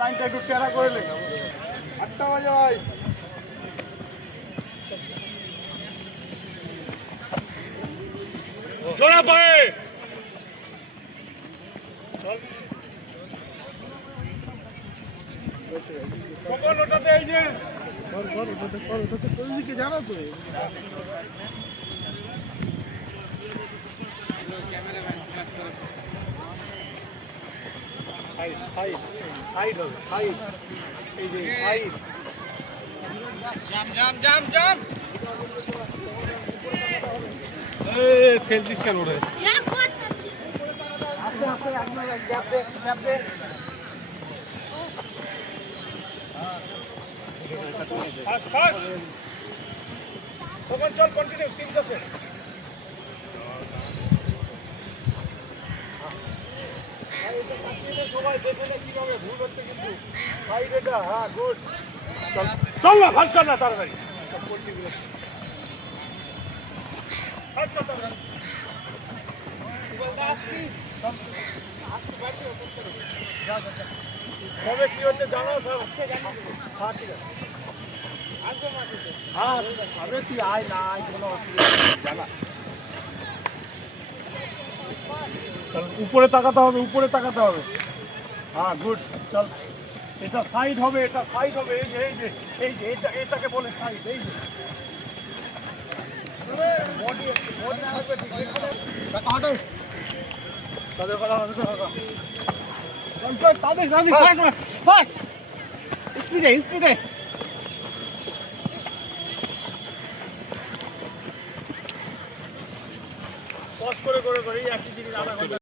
লাইনটা একটু টেরা করে নে। 8টা বাজে ভাই। জোড়া পায়ে চল কখন ওটাতে এই যে ওটাতে কোন দিকে জানো তো সাইড সাইড সাইড হবে সাইড এই যে সাইড জাম জাম জাম জাম এই ফেলছিস কেন ওরে আস্তে আস্তে আপনার গ্যাপ দে ফাস্ট ফাস্ট তখন চল কন্টিনিউ 3টা সেট সবাই দেখে না কিভাবে ভুল হচ্ছে কিন্তু সাইড এটা হ্যাঁ গুড চল চল না ফাস্ট কর না তাড়াতাড়ি তবে কি হচ্ছে জানো স্যার হ্যাঁ ঠিক আছে হ্যাঁ আরে তুই আয় না আয় কোনো অসুবিধা জানা চল উপরে তাকাতে হবে হ্যাঁ গুড চল এটা সাইড হবে এই যে এটাকে বলে সাইড এই যে বডি থাকবে ঠিক এখানে তাদের কথা তাদের ফাস্ট স্পিডে পজ করে এই একই জিনিস আধা ঘন্টা